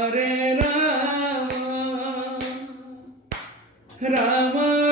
Hare Rama. Rama